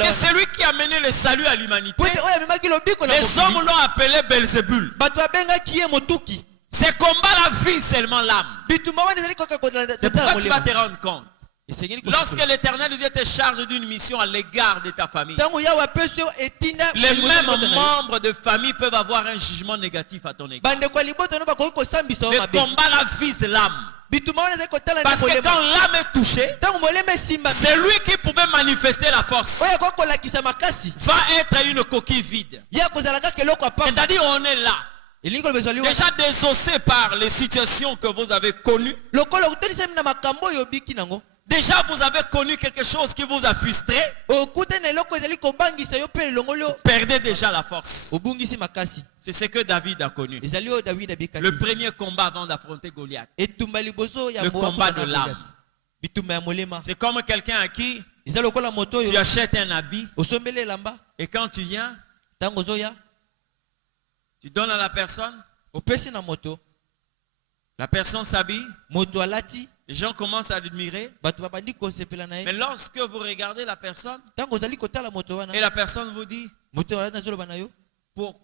que c'est lui qui a mené le salut à l'humanité. Les hommes l'ont appelé Belzébul. C'est combat la vie seulement l'âme. C'est pourquoi tu vas te rendre compte. Lorsque l'Éternel Dieu te charge d'une mission à l'égard de ta famille, les mêmes membres de famille peuvent avoir un jugement négatif à ton égard. Le combat la vie c'est l'âme. Parce que quand l'âme est touchée, c'est lui qui pouvait manifester la force. Va être une coquille vide. C'est-à-dire on est là. Déjà désossé par les situations que vous avez connues. Déjà vous avez connu quelque chose qui vous a frustré. Perdez déjà la force. C'est ce que David a connu. Le premier combat avant d'affronter Goliath. Le combat de l'âme. C'est comme quelqu'un à qui tu achètes un habit. Et quand tu viens, tu donnes à la personne. La personne s'habille. Les gens commencent à l'admirer. Mais lorsque vous regardez la personne et la personne vous dit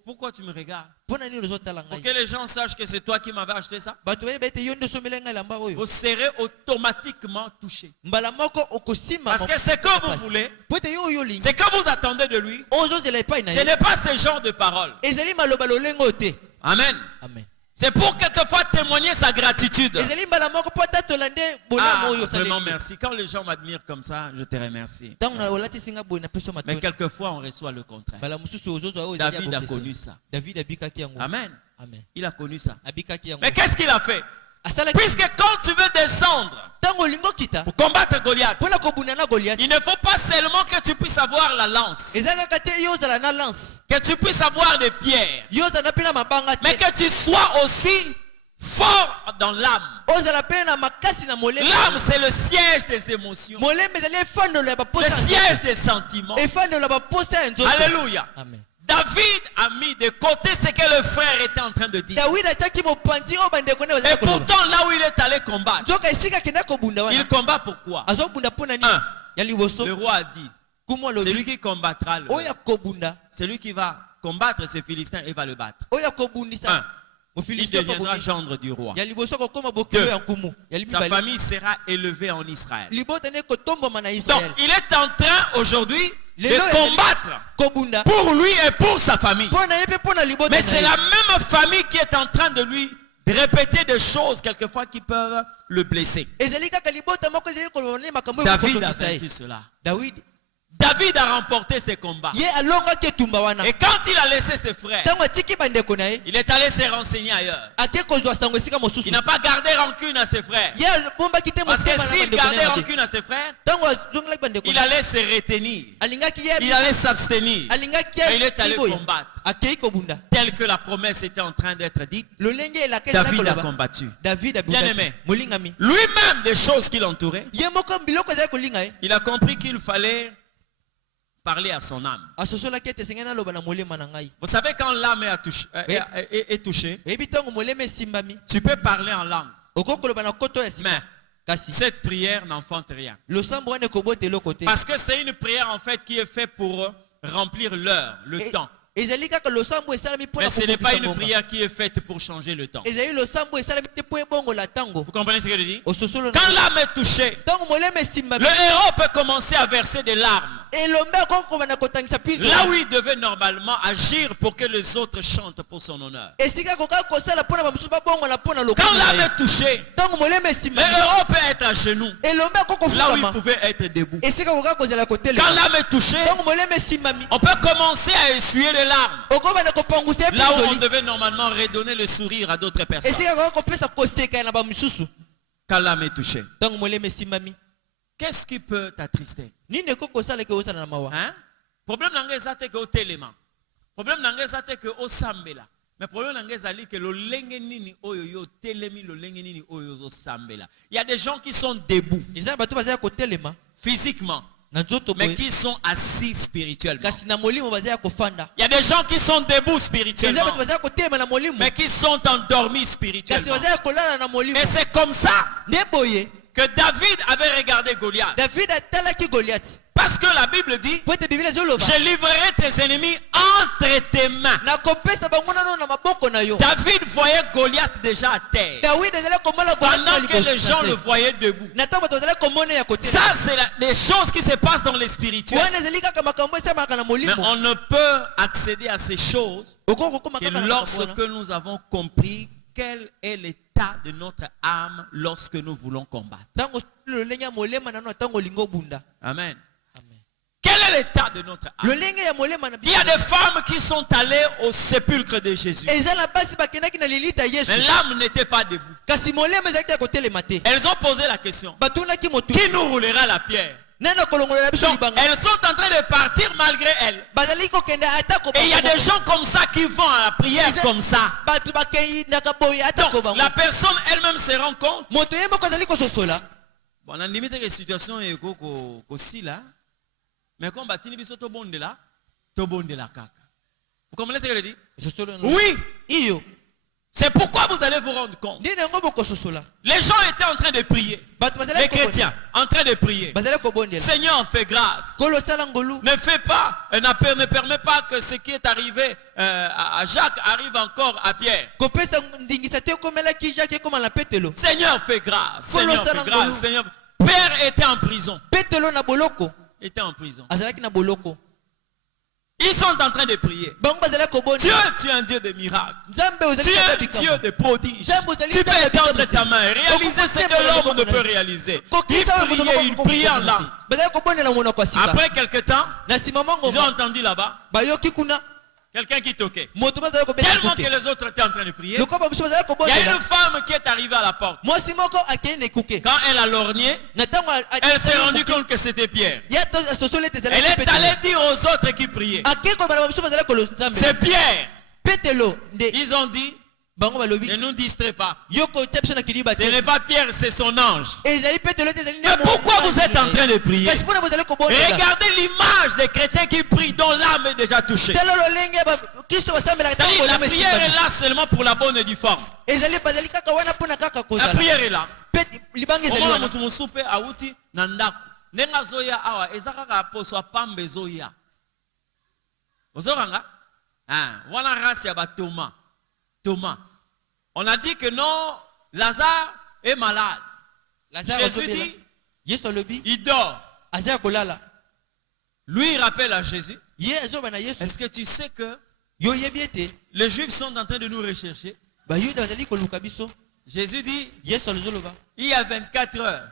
pourquoi tu me regardes? Pour que les gens sachent que c'est toi qui m'avais acheté ça. Vous serez automatiquement touché. Parce que ce que vous voulez, ce que vous attendez de lui, ce n'est pas ce genre de parole. Amen. C'est pour quelquefois témoigner sa gratitude. Vraiment merci. Quand les gens m'admirent comme ça, je te remercie. Mais quelquefois on reçoit le contraire. David a connu ça. Amen. Il a connu ça. Mais qu'est-ce qu'il a fait? Puisque quand tu veux descendre pour combattre Goliath, il ne faut pas seulement que tu puisses avoir la lance, que tu puisses avoir des pierres, mais que tu sois aussi fort dans l'âme. L'âme, c'est le siège des émotions, le siège des sentiments. Alléluia. Amen. David a mis de côté ce que le frère était en train de dire. Et pourtant, là où il est allé combattre, il combat pourquoi? Le roi a dit, c'est lui qui combattra c'est lui qui va combattre ces Philistins et va le battre. Il deviendra gendre du roi. 2. Sa famille sera élevée en Israël. Donc, il est en train aujourd'hui de combattre pour lui et pour sa famille. Mais c'est la même famille qui est en train de lui répéter des choses quelquefois qui peuvent le blesser. David a vaincu cela. David a remporté ses combats. Et quand il a laissé ses frères, il est allé se renseigner ailleurs. Il n'a pas gardé rancune à ses frères. Parce que s'il gardait rancune à ses frères, il allait se retenir. Il allait s'abstenir. Et il est allé combattre. Tel que la promesse était en train d'être dite, David a combattu. Bien aimé, lui-même des choses qui l'entouraient, il a compris qu'il fallait parler à son âme. Vous savez, quand l'âme est touchée, tu peux parler en langue. Mais cette prière n'enfante rien. Parce que c'est une prière en fait qui est faite pour remplir l'heure, le temps. Mais ce n'est pas une prière qui est faite pour changer le temps. Vous comprenez ce que je dis? Quand l'âme est touchée, le héros peut commencer à verser des larmes. Là où il devait normalement agir pour que les autres chantent pour son honneur. Quand l'âme est touchée, le héros peut être à genoux. Là où il pouvait être debout. Quand l'âme est touchée, on peut commencer à essuyer les larmes. Là où on devait normalement redonner le sourire à d'autres personnes. Quand l'âme est touchée, qu'est-ce qui peut t'attrister? Hein? Problème n'est pas que au téléma. Problème n'est pas que au sambela. Mais problème n'est pas que le lengenini oyo telemi le lengenini oyo sambela. Il y a des gens qui sont debout physiquement, mais qui sont assis spirituellement. Il y a des gens qui sont debout spirituellement, mais qui sont endormis spirituellement. Et c'est comme ça que David avait regardé Goliath. Parce que la Bible dit, je livrerai tes ennemis entre tes mains. David voyait Goliath déjà à terre, pendant que les gens le voyaient debout. Ça, c'est des choses qui se passent dans les spirituels. Mais on ne peut accéder à ces choses que lorsque nous avons compris quel est l'état de notre âme lorsque nous voulons combattre. Amen. Quel est l'état de notre âme? Il y a des femmes qui sont allées au sépulcre de Jésus. Mais l'âme n'était pas debout. Elles ont posé la question, qui nous roulera la pierre? Donc, elles sont en train de partir malgré elles. Et il y a des gens comme ça qui vont à la prière comme ça. Donc, la personne elle-même se rend compte. Bon, on a limité les situations aussi là. Mais comme Batini biso to bonde la kaka. Vous comprenez ce que je dis? Oui. C'est pourquoi vous allez vous rendre compte. Les gens étaient en train de prier. Les chrétiens en train de prier. Seigneur, fais grâce. Ne permet pas que ce qui est arrivé à Jacques arrive encore à Pierre. Seigneur, fais grâce. Seigneur, fais grâce. Seigneur. Pierre était en prison. Était en prison. Ils sont en train de prier. Dieu, tu es un Dieu de miracles. Tu es un Dieu de prodiges. Tu peux étendre ta main et réaliser ce que l'homme ne peut réaliser. Il priait en langue. Après quelque temps, ils ont entendu là-bas quelqu'un qui toquait. Tellement que les autres étaient en train de prier. Il y a une femme qui est arrivée à la porte. Quand elle a lorgné, elle s'est rendue compte que c'était Pierre. Elle est allée dire aux autres qui priaient, c'est Pierre. Ils ont dit, ne nous distrait pas. Ce n'est pas Pierre, c'est son ange. Mais pourquoi vous êtes en train de prier? Regardez l'image des chrétiens qui prient, dont l'âme est déjà touchée. La prière est là seulement pour la bonne et due forme. La prière est là. Thomas. On a dit que non, Lazare est malade. Jésus dit, il dort. Lui, il rappelle à Jésus, est-ce que tu sais que les Juifs sont en train de nous rechercher? Jésus dit, il y a 24 heures.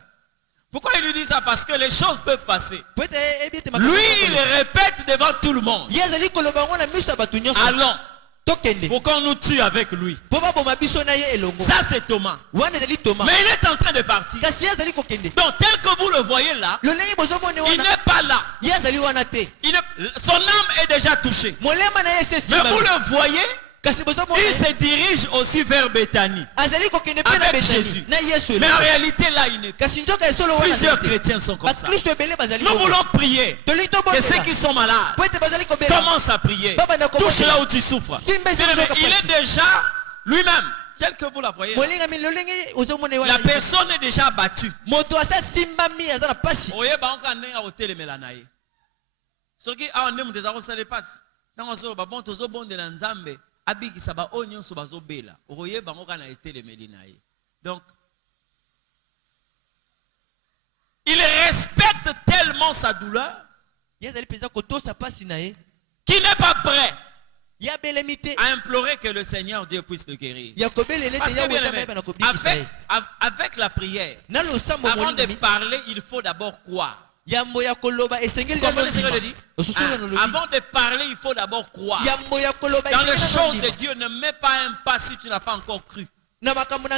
Pourquoi il lui dit ça? Parce que les choses peuvent passer. Lui, il répète devant tout le monde. Allons. Pour qu'on nous tue avec lui. Ça c'est Thomas. Mais il est en train de partir. Donc tel que vous le voyez là, il n'est pas là. Son âme est déjà touchée. Mais vous le voyez, il se dirige aussi vers Béthanie avec Jésus. Mais en réalité là il n'est pas. Plusieurs chrétiens sont comme ça. Nous voulons prier que ceux qui sont malades commencent à prier. Touche là où tu souffres. Il est déjà lui-même, tel que vous la voyez, la personne est déjà battue. Donc, il respecte tellement sa douleur qu'il n'est pas prêt à implorer que le Seigneur Dieu puisse le guérir. Parce que bien aimé, avec la prière, avant de parler, il faut d'abord croire. Avant de parler, il faut d'abord croire. Dans les choses de Dieu, ne mets pas un pas si tu n'as pas encore cru. La Bible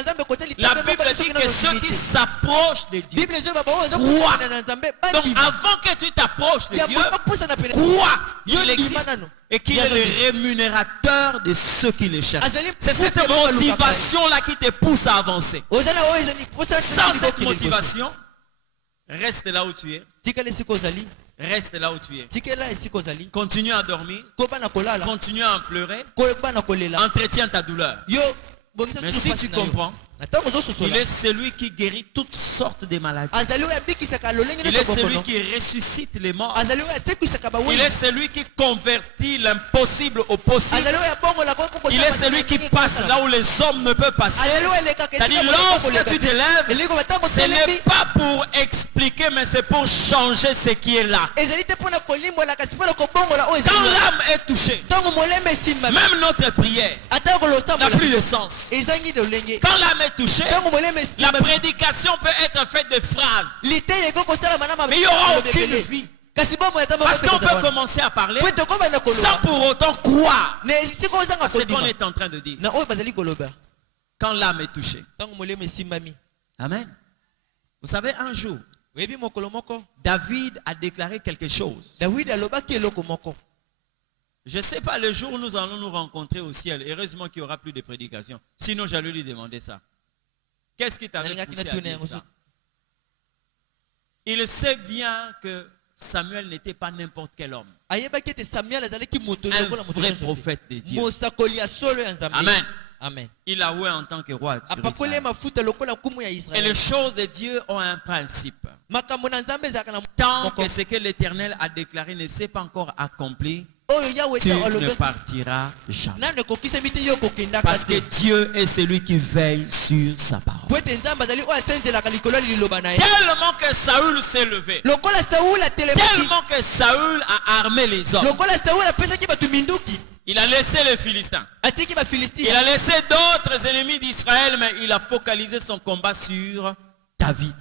dit que ceux qui s'approchent de Dieu croient. Donc avant que tu t'approches de Dieu, crois qu'il existe et qu'il est le rémunérateur de ceux qui le cherchent. C'est cette motivation-là qui te pousse à avancer. Sans cette motivation, reste là où tu es. Reste là où tu es. Continue à dormir. Continue à pleurer. Entretiens ta douleur. Mais si tu comprends, il est celui qui guérit toutes sortes de maladies. Il est celui qui ressuscite les morts. Il est celui qui convertit l'impossible au possible. Il est celui qui passe là où les hommes ne peuvent passer. C'est-à-dire, lorsque tu te lèves, ce n'est pas pour expliquer, mais c'est pour changer ce qui est là. Quand l'âme est touchée, même notre prière n'a plus de sens. Quand l'âme est touchée, la prédication peut être faite de phrases, mais il n'y aura aucune vie. Parce qu'on peut commencer à parler sans pour autant croire à ce qu'on est en train de dire. Quand l'âme est touchée. Amen. Vous savez, un jour, David a déclaré quelque chose. Je ne sais pas le jour où nous allons nous rencontrer au ciel. Heureusement qu'il n'y aura plus de prédication. Sinon, j'allais lui demander ça. Qu'est-ce qui t'avait poussé à dire ça? Il sait bien que Samuel n'était pas n'importe quel homme. Un vrai prophète de Dieu. Amen. Amen. Il a oué en tant que roi. Et les choses de Dieu ont un principe. Tant que ce que l'Éternel a déclaré ne s'est pas encore accompli, tu ne partiras jamais. Parce que Dieu est celui qui veille sur sa parole. Tellement que Saül s'est levé. Tellement que Saül a armé les hommes. Il a laissé les Philistins. Il a laissé d'autres ennemis d'Israël, mais il a focalisé son combat sur David.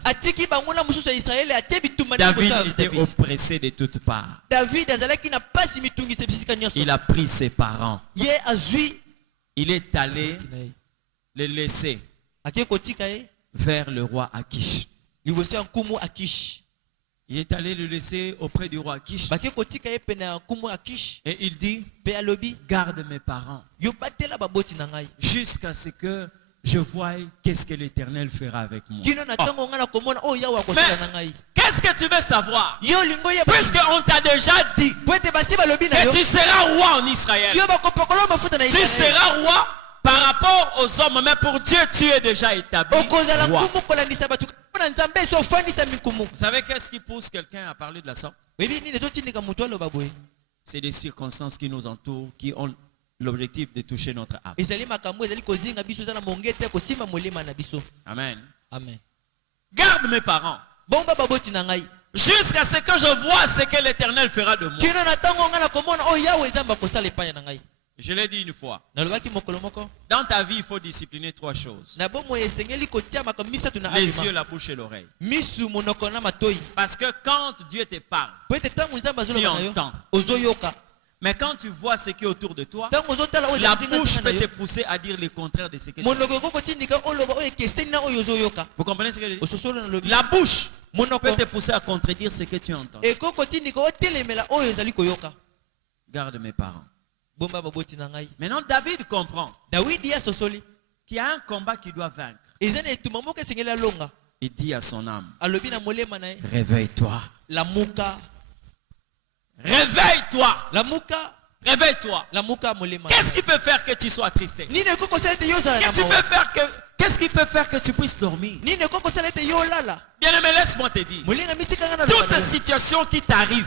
David était oppressé de toutes parts. Il a pris ses parents. Il est allé les laisser vers le roi Akish. Il est allé le laisser auprès du roi Akish. Et il dit, garde mes parents jusqu'à ce que je vois qu'est-ce que l'Éternel fera avec moi. Mais qu'est-ce que tu veux savoir? Puisqu'on t'a déjà dit que tu seras roi en Israël. Tu seras roi par rapport aux hommes, mais pour Dieu tu es déjà établi roi. Vous savez qu'est-ce qui pousse quelqu'un à parler de la sorte? C'est des circonstances qui nous entourent, qui ont l'objectif de toucher notre âme. Amen. Amen. Garde mes parents jusqu'à ce que je vois ce que l'Éternel fera de moi. Je l'ai dit une fois. Dans ta vie, il faut discipliner trois choses: les yeux, la bouche et l'oreille. Parce que quand Dieu te parle, tu entends. Mais quand tu vois ce qui est autour de toi, la bouche peut te pousser à dire le contraire de ce que tu entends. Vous comprenez ce que je dis? La bouche peut te pousser à contredire ce que tu entends. Garde mes parents. Maintenant, David comprend qu'il y a un combat qu'il doit vaincre. Il dit à son âme, réveille-toi. Réveille-toi. Réveille-toi. Qu'est-ce qui peut faire que tu sois attristé? Qu'est-ce qui peut faire que tu puisses dormir? Bien-aimé, laisse-moi te dire, toute situation qui t'arrive,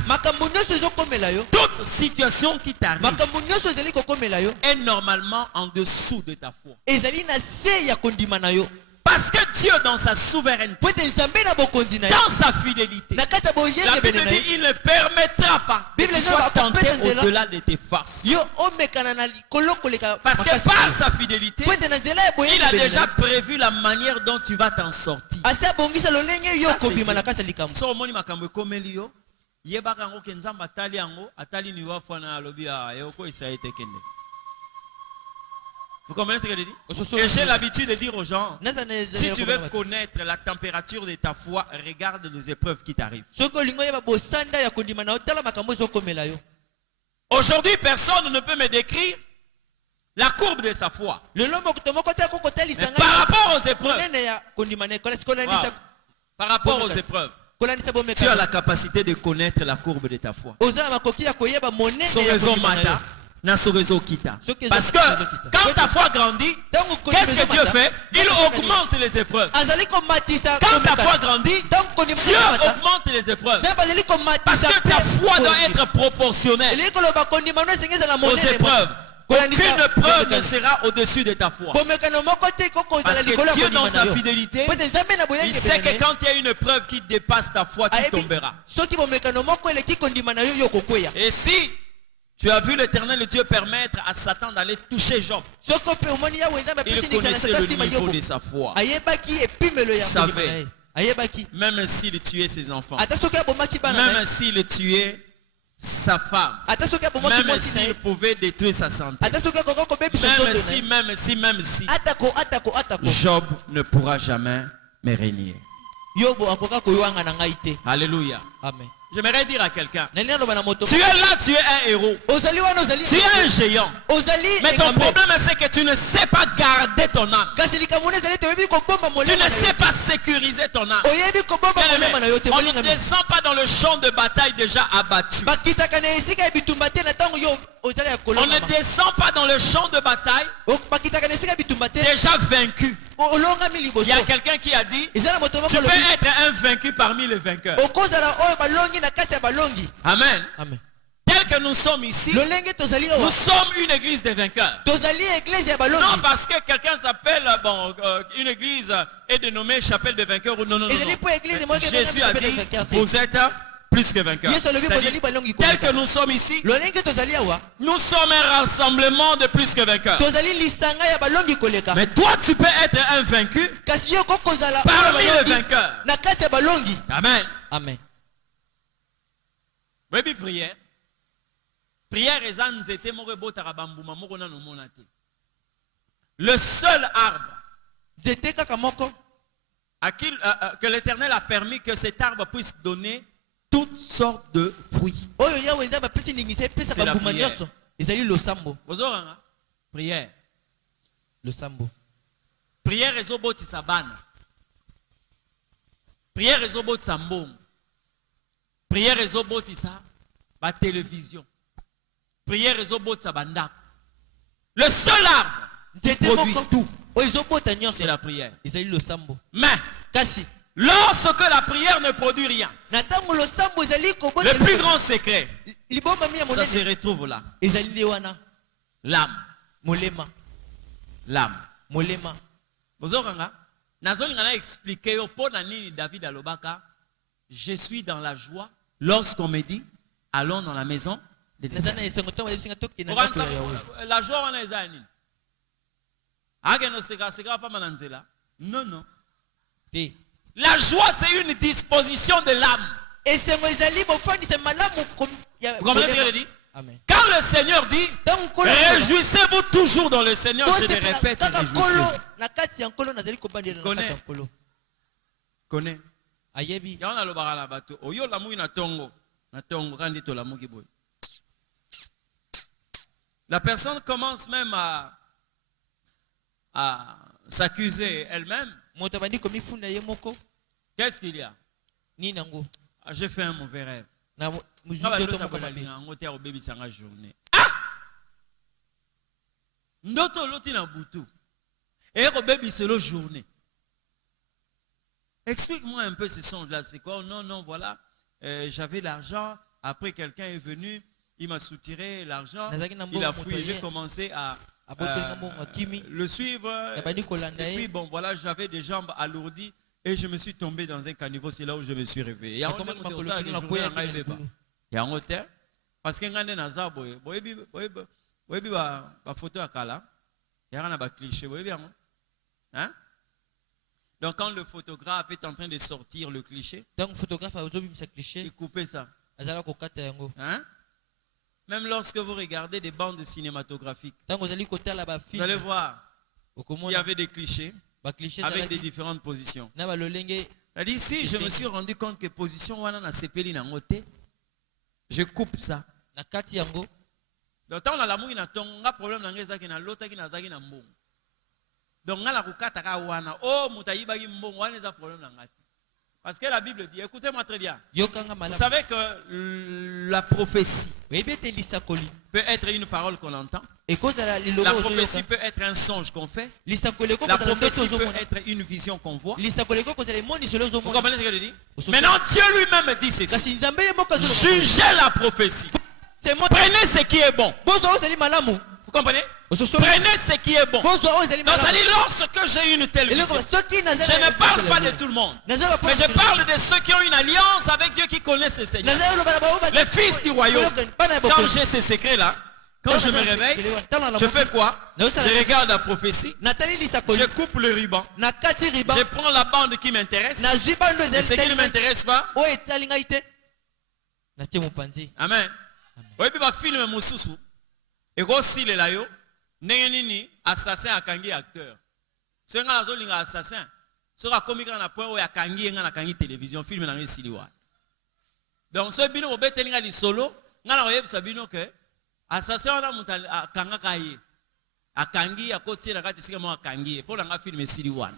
est normalement en dessous de ta foi. Parce que Dieu, dans sa souveraineté, dans sa fidélité, la Bible dit, il ne permettra pas que tu sois tenté au-delà de tes forces. Parce que par sa fidélité, il a déjà prévu la manière dont tu vas t'en sortir. Vous comprenez ce que je dis? Et j'ai l'habitude de dire aux gens, si tu veux connaître la température de ta foi, regarde les épreuves qui t'arrivent. Aujourd'hui, personne ne peut me décrire la courbe de sa foi. Mais par rapport aux épreuves, par rapport aux épreuves, tu as la capacité de connaître la courbe de ta foi. Sans raison, Mata. Parce que quand ta foi grandit, qu'est-ce que Dieu fait? Il augmente les épreuves. Quand ta foi grandit, Dieu augmente les épreuves. Parce que ta foi doit être proportionnelle aux épreuves. Aucune preuve ne sera au-dessus de ta foi. Parce que Dieu, dans sa fidélité, il sait que quand il y a une preuve qui dépasse ta foi, tu tomberas. Et si tu as vu l'Éternel Dieu permettre à Satan d'aller toucher Job, il connaissait le niveau de sa foi. Il savait, même s'il tuait ses enfants, même s'il tuait sa femme, même s'il pouvait détruire sa santé, même si Job ne pourra jamais me régner. Alléluia. Amen. J'aimerais dire à quelqu'un, tu es là, tu es un héros, tu es un géant, mais ton problème c'est que tu ne sais pas garder ton âme, tu ne sais pas sécuriser ton âme. On ne descend pas dans le champ de bataille déjà abattu. On ne descend pas dans le champ de bataille déjà vaincu. Il y a quelqu'un qui a dit, tu peux être un vaincu parmi les vainqueurs. Amen. Amen. Tel que nous sommes ici, nous sommes une église des vainqueurs. Non parce que quelqu'un s'appelle, une église est dénommée chapelle des vainqueurs. Non. Jésus a dit, vous êtes plus que vainqueurs. Tel que nous sommes ici, nous sommes un rassemblement de plus que vainqueurs. Mais toi, tu peux être un vaincu parmi les vainqueurs. Amen. Amen. Oui, prière. Prière et zanzete mo rebota rabambuma mo na no monate. Le seul arbre que l'Éternel a permis que cet arbre puisse donner toutes sortes de fruits. C'est la prière. Prière. Le sambo. Prière et zoboti sabana. Prière et zoboti sambong. Prière et zoboti sa ba télévision. Prière et zoboti sabanda. Le seul arbre qui produit tout, c'est la prière. Mais lorsque la prière ne produit rien, le plus grand secret, ça se retrouve là. L'âme. L'âme. Vous avez expliqué David alobaka, je suis dans la joie lorsqu'on me dit allons dans la maison de l'Éternel. La joie non. La joie, c'est une disposition de l'âme. Vous comprenez ce que je dis? Quand le Seigneur dit, réjouissez-vous toujours dans le Seigneur, je le répète, réjouissez-vous. Connais. La personne commence même à s'accuser elle-même. Qu'est-ce qu'il y a? J'ai fait un mauvais rêve. Ndoto loti na butu. Et baby c'est le journée. Explique-moi un peu ce songe-là. C'est quoi? Non, voilà. J'avais l'argent. Après, quelqu'un est venu. Il m'a soutiré l'argent. Il a fouillé. J'ai commencé à le suivre. Et puis, bon, voilà, j'avais des jambes alourdies. Et je me suis tombé dans un caniveau. C'est là où je me suis réveillé. Il y a un hôtel. Parce que photo à Kala. Il y a un cliché. Hein? Donc quand le photographe est en train de sortir le cliché, il coupe ça. Hein? Même lorsque vous regardez des bandes cinématographiques, vous allez voir, il y avait des clichés avec des différentes positions. Ici, je me suis rendu compte que position je coupe ça. Donc on a l'amour, on a problème dans l'autre qui n'a pas de mbongo. Donc on a la kukata ka wana oh mutayiba ki mbongo wana za problème na ngati. Parce que la Bible dit, écoutez-moi très bien. Vous savez que la prophétie peut être une parole qu'on entend. La prophétie peut être un songe qu'on fait. La prophétie peut être une vision qu'on voit. Vous comprenez ce que je dis? Maintenant, Dieu lui-même dit ceci. Jugez la prophétie. Prenez ce qui est bon. Vous comprenez? Prenez ce qui est bon. Donc ça dit, lorsque j'ai une telle vision, je ne parle pas de tout le monde, mais je parle de ceux qui ont une alliance avec Dieu, qui connaissent le Seigneur, les fils du royaume. Quand j'ai ces secrets là, quand je me réveille, je fais quoi? Je regarde la prophétie, je coupe le ruban, je prends la bande qui m'intéresse, et ce qui ne m'intéresse pas. Amen. Oui, puis ma film Moussousou, et aussi les layo. Neni assassin akangi acteur. Ce nga zo linga assassin. Sera comique na point où akangi nga na kangi télévision film na ngisiliwa. Donc ce bino obete linga li solo, nga na oyeb sabino ke assassin ona mutal akanga kaye. Akangi akoti na kati sika mo akangi pour nga film siliwa.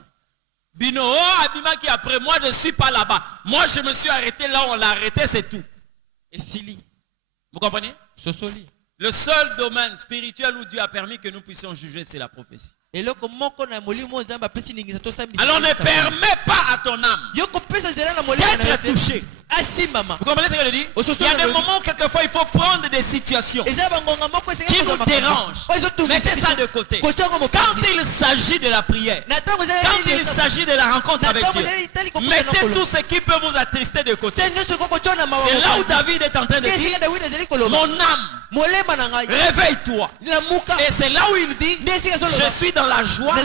Bino abima qui après moi je suis pas là-bas. Moi je me suis arrêté là où on l'a arrêté, c'est tout. Et Sili. Vous comprenez? Sosoli. Le seul domaine spirituel où Dieu a permis que nous puissions juger, c'est la prophétie. Alors ne permets pas à ton âme d'être touchée. Vous comprenez ce que je dis? Il y a des moments où quelquefois il faut prendre des situations qui nous dérangent. Mettez ça de côté. Quand il s'agit de la prière, quand il s'agit de la rencontre avec Dieu, mettez tout ce qui peut vous attrister de côté. C'est là où David est en train de dire, mon âme, réveille-toi. Et c'est là où il dit, je suis dans la joie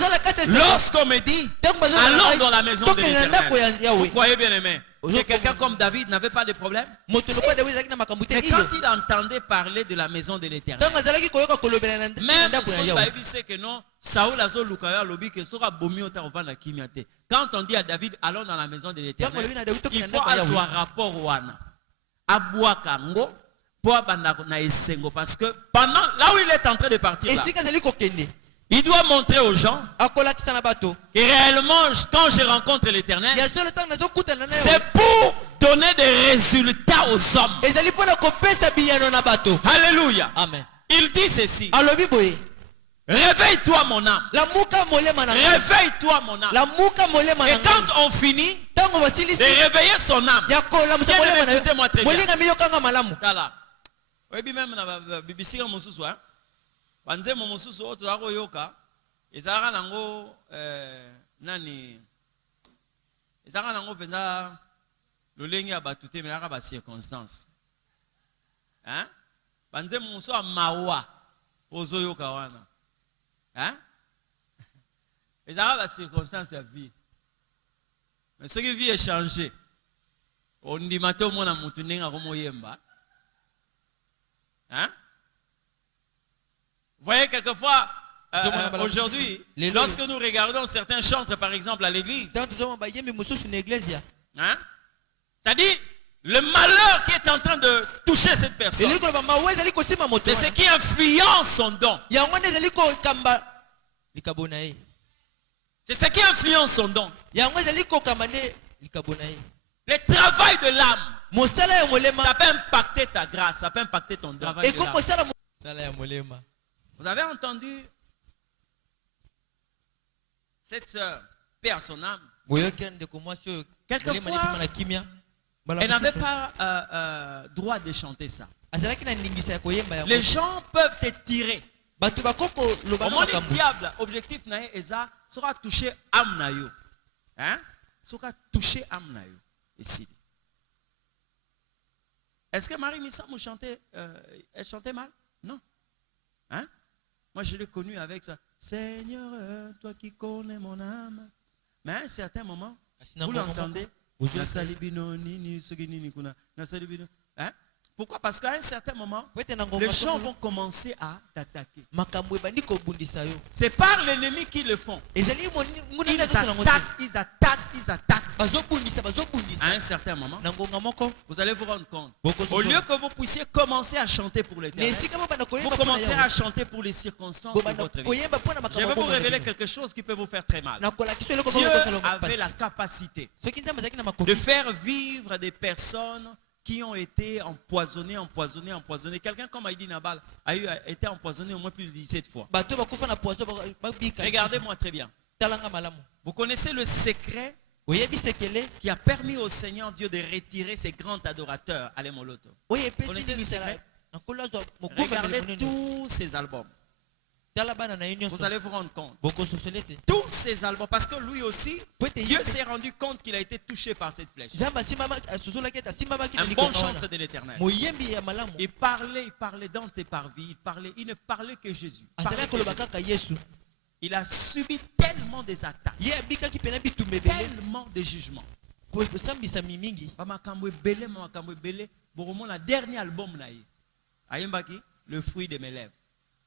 lorsqu'on me dit, allons dans la maison de l'Éternel. Vous croyez bien aimé que quelqu'un comme David n'avait pas de problème? Mais quand il entendait parler de la maison de l'Éternel, même si que non, Saoul a quand on dit à David, allons dans la maison de l'Éternel, il faut avoir rapport au Wana. Parce que pendant là où il est en train de partir là, il doit montrer aux gens que réellement quand je rencontre l'Éternel, c'est pour donner des résultats aux hommes. Alléluia. Amen. Il dit ceci. Réveille-toi mon âme. Réveille-toi mon âme. Et quand on finit de réveiller son âme, écoutez-moi très bien. Oui, même na BBC mosusu hein. Banze mosusu oto ako yoka. Ezaka nango nani. Ezaka nango penza lolengi abatute mais aka ba circonstance. Hein? Banze mosusu amawa ozo yoka wana. Hein? Ezaka ba circonstance ya vie. Mais ce qui vie est changé. On dit mato mona mutu nenga ko moyemba. Hein? Vous voyez quelquefois aujourd'hui, lorsque nous regardons certains chantres par exemple à l'église, hein? Ça dit le malheur qui est en train de toucher cette personne, c'est ce qui influence son don. C'est ce qui influence son don. Le travail de l'âme, ça peut impacter ta grâce, ça peut impacter ton don. Vous avez entendu cette sœur perd son âme. Quelquefois, elle n'avait pas droit de chanter ça. Les gens peuvent te tirer. Au monde du diable, objectif sera toucher âme na yo. Hein? Sera toucher âme na yo. Ici. Est-ce que Marie Missa chantait, elle chantait mal? Non. Hein? Moi, je l'ai connue avec ça. Seigneur, toi qui connais mon âme. Mais à un certain moment, vous l'entendez. Hein? Pourquoi? Parce qu'à un certain moment, les gens vont commencer à t'attaquer. C'est par l'ennemi qu'ils le font. Ils attaquent, ils attaquent, ils attaquent. à un certain moment, vous allez vous rendre compte. Au lieu que vous puissiez commencer à chanter pour l'Éternel, vous commencez à chanter pour les circonstances de votre vie. Je vais vous révéler quelque chose qui peut vous faire très mal. Dieu avait la capacité de faire vivre des personnes qui ont été empoisonnés. Quelqu'un comme Aïdi Nabal a été empoisonné au moins plus de 17 fois. Regardez-moi très bien. Vous connaissez le secret qui a permis au Seigneur Dieu de retirer ses grands adorateurs à l'Emoloto. Vous connaissez le secret? Regardez tous ces albums. Vous allez vous rendre compte. Tous ces albums, parce que lui aussi, Dieu s'est rendu compte qu'il a été touché par cette flèche. Un bon chanteur de l'Éternel. Il parlait dans ses parvis, il ne parlait que Jésus. Il a subi tellement des attaques, tellement de jugements. Le dernier album, le fruit de mes lèvres.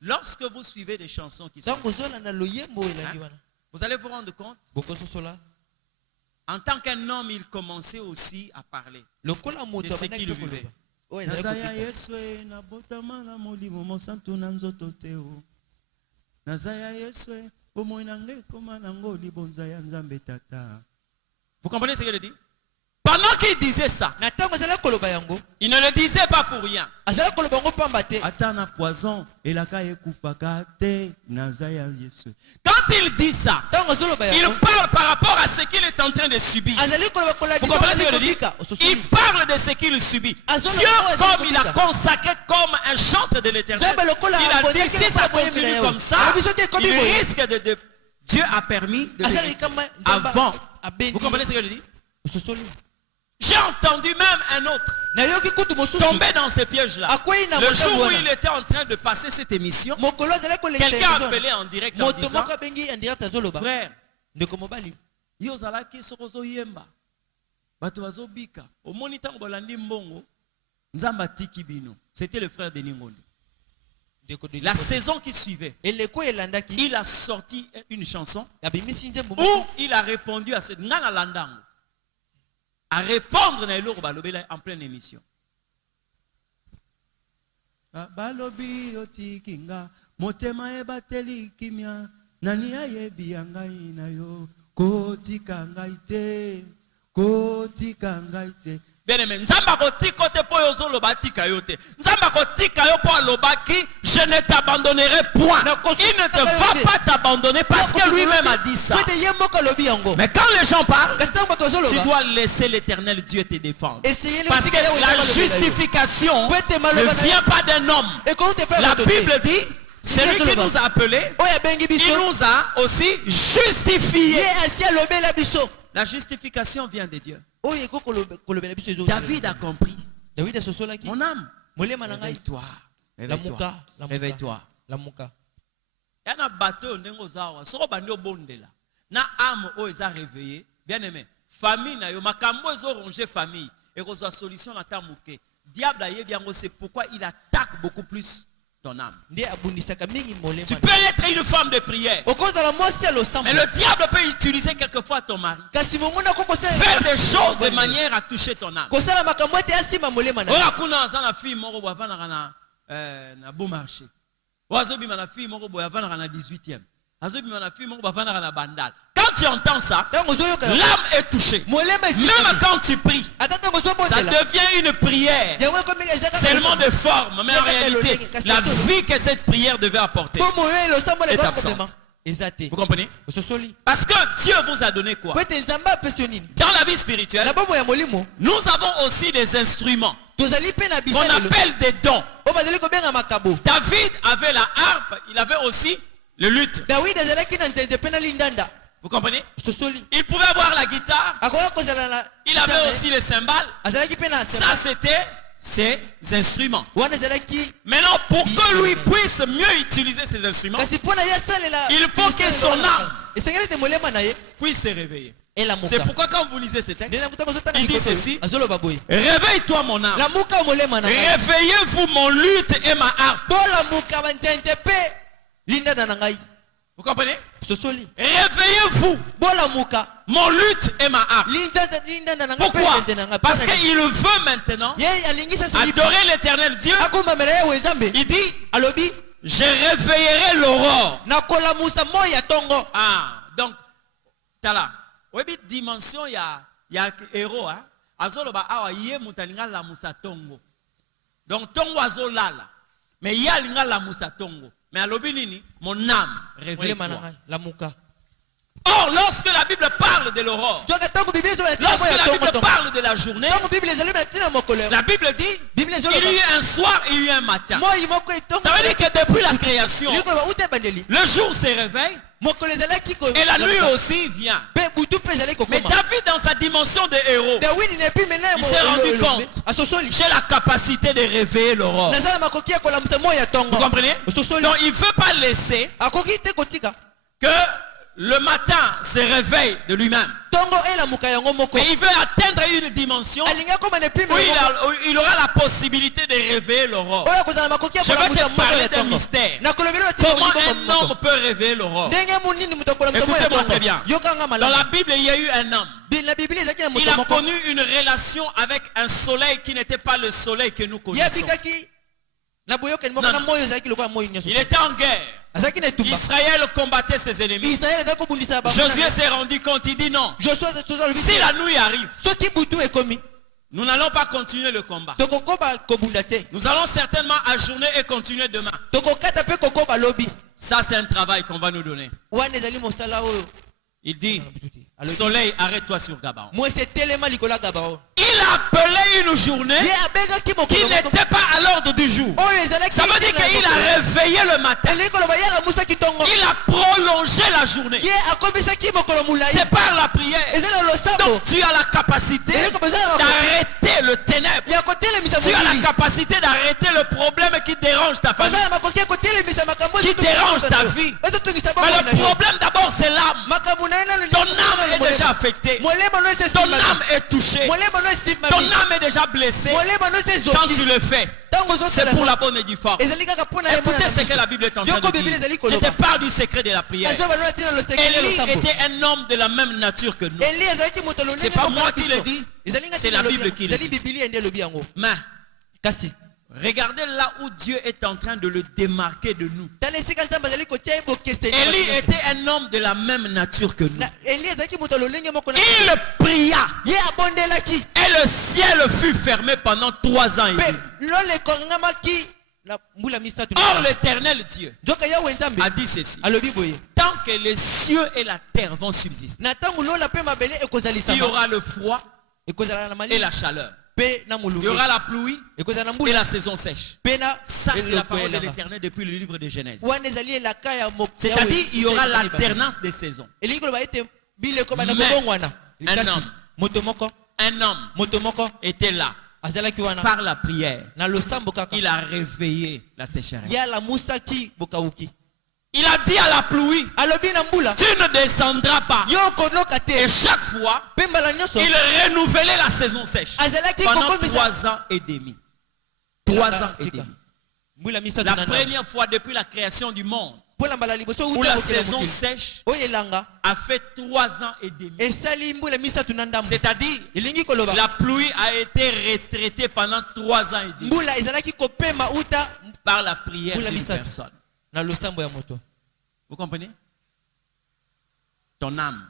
Lorsque vous suivez des chansons qui sont... vous allez vous rendre compte. En tant qu'un homme, il commençait aussi à parler de ce qu'il vivait. Vous comprenez ce qu'il dit? Pendant qu'il disait ça, il ne le disait pas pour rien. Quand il dit ça, il parle par rapport à ce qu'il est en train de subir. Vous comprenez ce qu'il dit? Il parle de ce qu'il subit. Dieu, comme il a consacré comme un chanteur de l'Éternel, il a dit si ça continue comme ça, il risque de... Dieu a permis de avant. Vous comprenez ce qu'il dit? J'ai entendu même un autre tomber dans ce piège-là. Le jour où il était en train de passer cette émission, quelqu'un a appelé en direct en disant: frère, yozalaki sokozo yemba bato bazobika omoni tango balandi mbongo nzamba tiki bino. C'était le frère de Ningondi. La saison qui suivait, il a sorti une chanson où il a répondu à cette nana landango, à répondre en pleine émission. Balobi otikinga motema ebateli kimia nani ayebi yangai na yo kotika ngaite bien aimé, nzamba kotika te po yozo lobatika yote. Nzamba kotika yo po lobaki, je ne t'abandonnerai point. Il ne te va pas t'abandonner parce que lui-même a dit ça. Mais quand les gens parlent, tu dois laisser l'Éternel Dieu te défendre. Parce que la justification ne vient pas d'un homme. La Bible dit: celui qui nous a appelés, il nous a aussi justifiés. La justification vient de Dieu. David a compris. Mon âme, réveille-toi. Réveille-toi. Il y a un bateau na âme o eza réveillé. Bien aimé, famille na yo makambo ezo ronger famille et reçoit solution à ta mouké. Diable a bien, c'est pourquoi il attaque beaucoup plus ton âme. Tu peux être une femme de prière, mais le diable peut utiliser quelquefois ton mari, faire des choses de manière à toucher ton âme. Quand tu entends ça, l'âme est touchée. Même quand tu pries, ça devient une prière seulement de forme, mais en réalité, la vie que cette prière devait apporter est absente. Vous comprenez? Parce que Dieu vous a donné quoi? Dans la vie spirituelle, nous avons aussi des instruments qu'on appelle des dons. David avait la harpe, il avait aussi le luth. Vous comprenez? Il pouvait avoir la guitare, il avait aussi les cymbales. Ça, c'était ses instruments. Maintenant, pour que lui puisse mieux utiliser ses instruments, il faut que son âme puisse se réveiller. C'est pourquoi quand vous lisez ce texte, il dit ceci: réveille-toi mon âme, réveillez-vous mon luth et ma harpe. Vous comprenez? Réveillez-vous. Mon lutte et ma harpe. Pourquoi? Parce qu'il veut maintenant adorer l'éternel Dieu. Il dit, je réveillerai l'aurore. Ah, donc, tala. Oui, dimension, il y a héros. Azoloba awa ye mutalinga la musa tongo. Donc, tongo azolala. Mais il y a linga la musa tongo. Mais à l'obinini, mon âme réveille-toi. Or, lorsque la Bible parle de l'aurore, lorsque la Bible parle de la journée, la Bible dit il y a eu un soir et il y a eu un matin. Ça veut dire que depuis la création, le jour se réveille et la nuit aussi vient. Mais David, dans sa dimension de héros, il s'est rendu compte, j'ai la capacité de réveiller l'aurore. Vous comprenez? Donc il ne veut pas laisser que le matin se réveille de lui-même. Mais il veut atteindre une dimension où il aura la possibilité de réveiller l'aurore. Je vais te parler d'un mystère. Comment un homme peut réveiller l'aurore? Écoutez-moi très bien. Dans la Bible, il y a eu un homme. Il a connu une relation avec un soleil qui n'était pas le soleil que nous connaissons. Il était en guerre. Israël combattait ses ennemis. Josué s'est rendu compte, il dit non. Si la nuit arrive, nous n'allons pas continuer le combat. Nous allons certainement ajourner et continuer demain. Ça, c'est un travail qu'on va nous donner. Il dit, soleil, arrête-toi sur Gabaon. Il a appelé une journée qui n'était pas à l'ordre du jour. Ça veut dire qu'il a réveillé le matin. Il a prolongé la journée. C'est par la prière. Donc tu as la capacité d'arrêter le ténèbre. Tu as la capacité d'arrêter le problème qui dérange ta famille, qui dérange ta vie. Mais le problème d'abord c'est l'âme. Ton âme est déjà affectée. Ton âme est touchée. Ton âme est déjà blessée. Quand tu le fais, c'est pour la bonne et du fort. Écoutez ce que la Bible est en train de dire. Je te parle du secret de la prière. Élie était un homme de la même nature que nous. C'est pas moi qui le dis, c'est la Bible qui le dit. Mais regardez là où Dieu est en train de le démarquer de nous. Élie était un homme de la même nature que nous. Il pria. Et le ciel fut fermé pendant 3 ans et demi. Or l'Éternel Dieu a dit ceci. Tant que les cieux et la terre vont subsister, il y aura le froid et la chaleur. Il y aura la pluie et la saison sèche. Ça, c'est la parole de l'Éternel depuis le livre de Genèse. C'est-à-dire, il y aura l'alternance des saisons. Mais un homme était là. Par la prière, il a réveillé la sécheresse. Il a dit à la pluie, tu ne descendras pas. Et chaque fois, il renouvelait la saison sèche. Pendant 3 ans et demi. 3 ans et demi. La première fois depuis la création du monde, où la saison sèche a fait 3 ans et demi. C'est-à-dire, la pluie a été retraitée pendant 3 ans et demi. Par la prière d'une personne. Vous comprenez? Ton âme.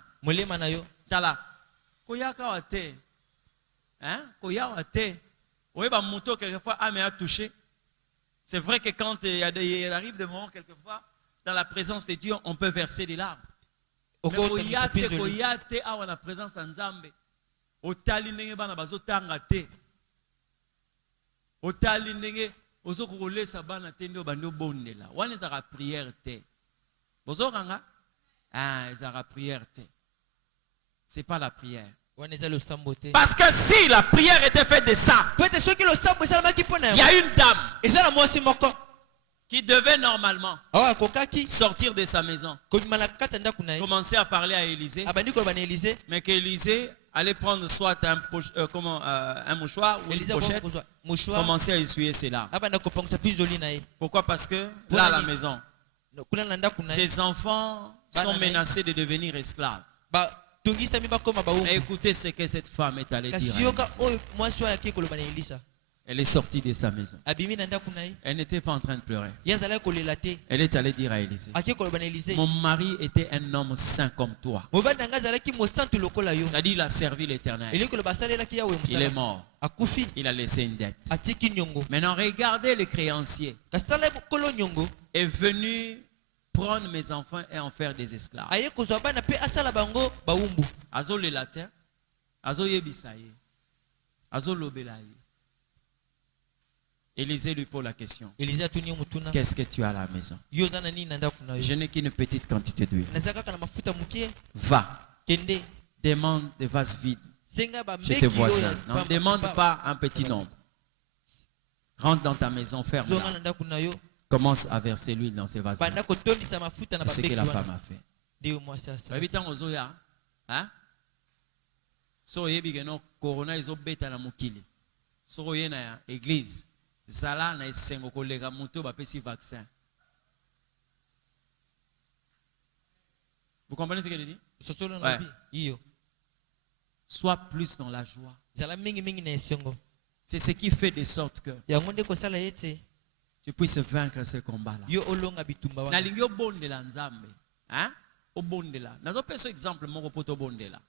Tala. Koyaka wate. Hein? Koya wate. Oui, bah, moto, quelquefois, âme a touché. C'est vrai que quand il arrive des moments, quelquefois, dans la présence de Dieu, on peut verser des larmes. Mais koyate, awa na présence en Zambé. Otali nenge bana bazotanga te. Otali nenge. Sa bana tendo bando bondela. Wan ezara prière te. Bozoranga? Ah, ezara prière te. C'est pas la prière. Parce que si la prière était faite de ça, il y a une dame qui devait normalement sortir de sa maison, commencer à parler à Élisée, mais qu'Élisée allait prendre soit un mouchoir ou une pochette, commencer à essuyer ses larmes. Pourquoi? Parce que là à la maison, Ces enfants sont menacés de devenir esclaves. Et écoutez ce que cette femme est allée dire à Élisa. Elle est sortie de sa maison. Elle n'était pas en train de pleurer. Elle est allée dire à Élisée, mon mari était un homme saint comme toi. C'est-à-dire il a servi l'Éternel. Il est mort. Il a laissé une dette. Maintenant regardez le créancier. Est venu prendre mes enfants et en faire des esclaves. Azo le latin, azo yebisaye, azo lobelaye. Élisée lui pose la question. Qu'est-ce que tu as à la maison? Je n'ai qu'une petite quantité d'huile. Va. Demande des vases vides chez tes voisins. Ne demande pas un petit nombre. Rentre dans ta maison, ferme-la. Commence à verser l'huile dans ces vases. C'est ce que la femme a fait. Église. Zala na esengo kolega muto ba pesi vaccin. Vous comprenez ce que je dis? Ouais. Sois plus dans la joie. C'est ce qui fait de sorte que tu puisses vaincre ce combat-là. Na lingi obondela nzambe, hein? Obondela. Nazo pesa exemple moko poto bondela.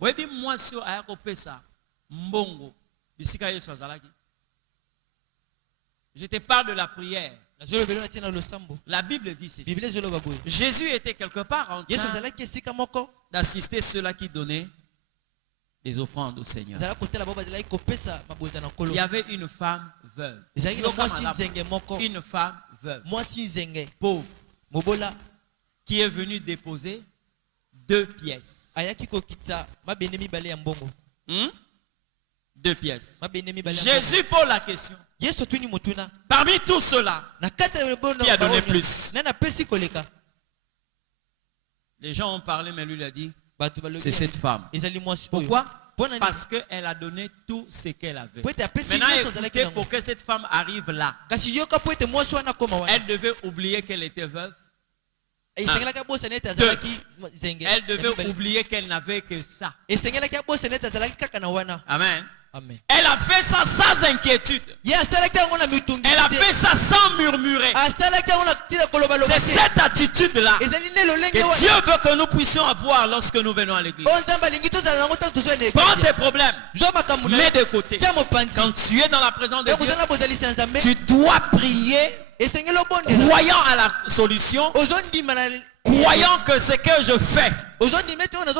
Webi mwasio ayako pesa mbongo bisika Yesu azalaki. Je te parle de la prière. La Bible dit ceci. Jésus était quelque part en train d'assister ceux-là qui donnaient des offrandes au Seigneur. Il y avait une femme veuve. Une femme veuve. Pauvre. Qui est venue déposer 2 pièces. 2 pièces. Jésus pose la question. Parmi tous ceux-là, qui a donné plus? Les gens ont parlé, mais lui il a dit, c'est cette femme. Pourquoi? Parce qu'elle a donné tout ce qu'elle avait. Maintenant, écoutez, pour que cette femme arrive là, elle devait oublier qu'elle était veuve. Elle devait oublier qu'elle n'avait que ça. Amen. Amen. Elle a fait ça sans inquiétude. Elle a fait ça sans murmurer. C'est cette attitude-là que Dieu veut que nous puissions avoir lorsque nous venons à l'église. Prends tes problèmes, mets de côté. Quand tu es dans la présence de Dieu, tu dois prier, croyant à la solution, croyant que ce que je fais,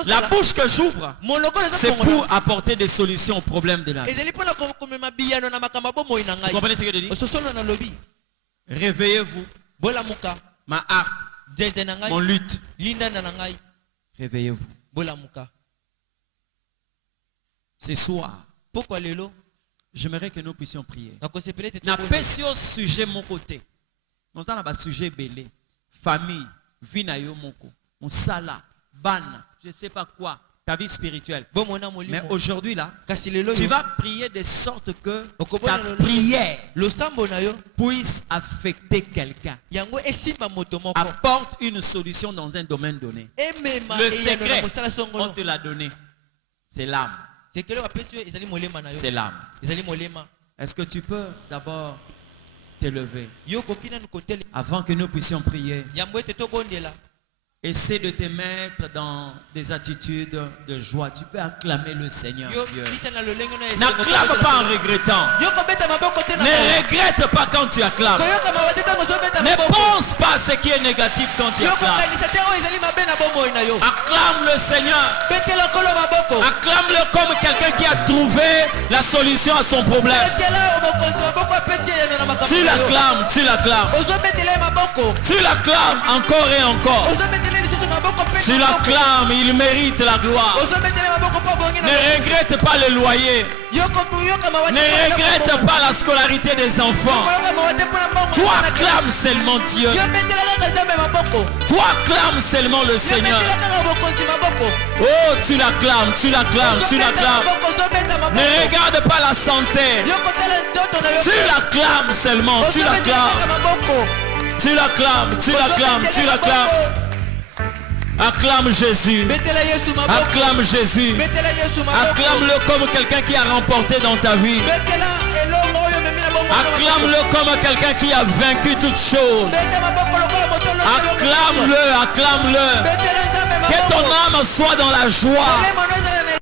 la bouche que j'ouvre, c'est pour apporter des solutions aux problèmes de la vie. Vous comprenez ce que je dis? Réveillez-vous. Ma harpe, mon luth. Réveillez-vous. Ce soir, j'aimerais que nous puissions prier. Na pesio sujet mon côté. Nous avons un sujet belé. Famille, vie na yo moko, sala, bana, je ne sais pas quoi, ta vie spirituelle. Mais aujourd'hui là, tu vas prier de sorte que ta prière puisse affecter quelqu'un. Apporte une solution dans un domaine donné. Le secret, on te l'a donné. C'est l'âme. C'est l'âme. Est-ce que tu peux d'abord te lever avant que nous puissions prier? Essaie de te mettre dans des attitudes de joie. Tu peux acclamer le Seigneur Dieu. N'acclame pas en regrettant. Ne regrette pas quand tu acclames. Ne pense pas à ce qui est négatif quand tu acclames. Acclame le Seigneur. Acclame-le comme quelqu'un qui a trouvé la solution à son problème. Tu l'acclames, tu l'acclames. Tu l'acclames encore et encore. Tu l'acclames, il mérite la gloire. Ne regrette pas le loyer. Ne regrette pas la scolarité des enfants. Toi acclame seulement Dieu. Toi acclame seulement le Seigneur. Oh, tu l'acclames, tu l'acclames, tu l'acclames. Ne regarde pas la santé. Tu l'acclames seulement, tu l'acclames. Tu l'acclames, tu l'acclames, tu l'acclames. Acclame Jésus. Acclame Jésus. Acclame-le comme quelqu'un qui a remporté dans ta vie. Acclame-le comme quelqu'un qui a vaincu toutes choses. Acclame-le, acclame-le. Que ton âme soit dans la joie.